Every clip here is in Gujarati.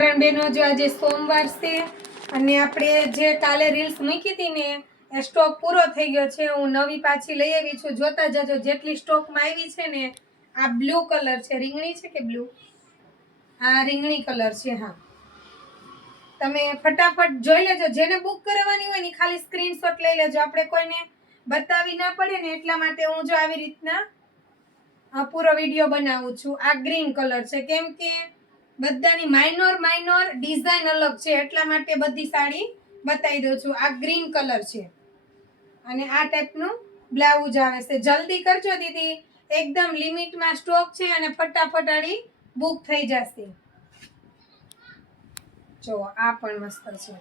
બેનો જો આજે સોમવાર છે અને આપણે જે કાલે રીલ્સ મૂકી હતી ને એ સ્ટોક પૂરો થઈ ગયો છે. હું નવી પાછી લઈ આવી છું. જોતા જજો જેટલી સ્ટોકમાં આવી છે ને. આ બ્લુ કલર છે. રીંગણી છે કે બ્લુ? આ રીંગણી કલર છે. હા, તમે ફટાફટ જોઈ લેજો. જેને બુક કરવાની હોય ને ખાલી સ્ક્રીનશોટ લઈ લેજો. આપણે કોઈને બતાવી ના પડે ને એટલા માટે હું જો આવી રીતના પૂરો વિડીયો બનાવું છું. આ ગ્રીન કલર છે કેમ કે બધાની માઇનોર ડિઝાઇન અલગ છે એટલા માટે બધી સાડી બતાવી દઉં છું. આ ગ્રીન કલર છે અને આ ટાઈપનું બ્લાઉઝ આવે છે. જલ્દી કરજો દીદી, એકદમ લિમિટમાં સ્ટોક છે અને ફટાફટ આડી બુક થઈ જશે. જો આ પણ મસ્ત છે.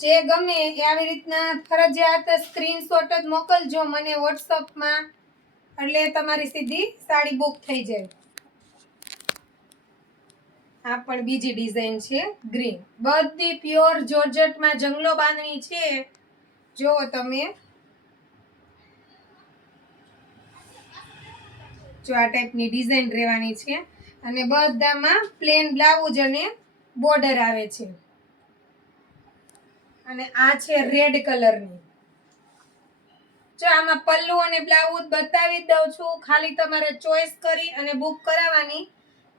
જે ગમે એ આવી રીતના ફરજિયાત સ્ક્રીનશોટ જ મોકલજો મને વોટ્સઅપમાં, એટલે તમારી સીધી સાડી બુક થઈ જાય. આ પણ બીજી ડિઝાઇન છે ગ્રીન. બધી પ્યોર જોર્જેટમાં જંગલો બાંધણી છે. જો તમે જો આ ટાઈપની ડિઝાઇન રહેવાની છે અને બધામાં પ્લેન બ્લાઉઝ અને બોર્ડર આવે છે. અને આ છે રેડ કલરની. જો આમાં પલ્લુ અને બ્લાઉઝ બતાવી દઉં છું. ખાલી તમારે ચોઈસ કરી અને બુક કરાવવાની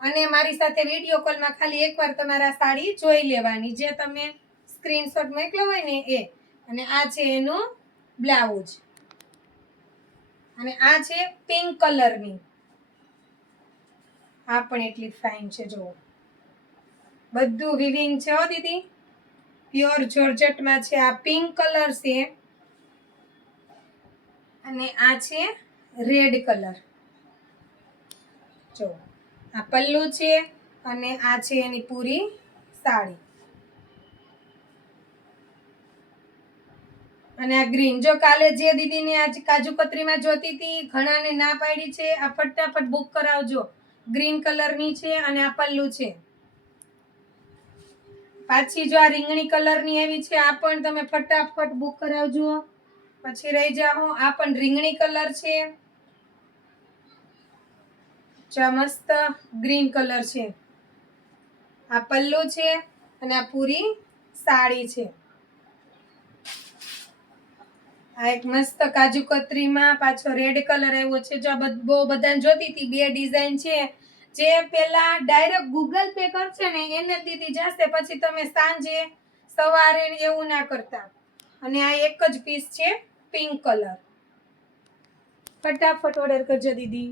અને મારી સાથે વિડીયો કોલમાં ખાલી એકવાર તમારા સાડી જોઈ લેવાની, જે તમે સ્ક્રીનશોટ મોકલ્યો હોય ને એ. અને આ છે એનું બ્લાઉઝ અને આ છે પિંક કલરની. આ પણ એટલી ફાઇન છે. જો બધું વિવિંગ છે હો દીદી, પ્યોર જોર્જેટમાં છે. આ પિંક કલર છે અને આ છે રેડ કલર. જો આ પલ્લુ છે અને આ છે એની પૂરી સાડી. અને આ ગ્રીન. જો કાલે જે દીદીને આજ કાજુ કતરીમાં જોતી હતી, ઘણાને ના પાડી છે, આ ફટાફટ બુક કરાવજો. ગ્રીન કલરની છે અને આ પલ્લુ છે. પાછી જો આ રીંગણી કલરની એવી છે, આ પણ તમે ફટાફટ બુક કરાવજો. પછી રહી જાઓ, આ પણ રીંગણી કલર છે. જો મસ્ત ગ્રીન કલર છે. આ પલ્લુ છે અને આ પૂરી સાડી છે. આ એક મસ્ત કાજુ કતરીમાં પાછો રેડ કલર આવ્યો છે. જો બહુ બધાને જોતી હતી. બે ડિઝાઇન છે. જે પેલા ડાયરેક્ટ ગૂગલ પે કરશે ને એને દીધી જશે. પછી તમે સાંજે સવારે એવું ના કરતા. અને આ એક જ પીસ છે પિંક કલર. ફટાફટ ઓર્ડર કરજો દીદી.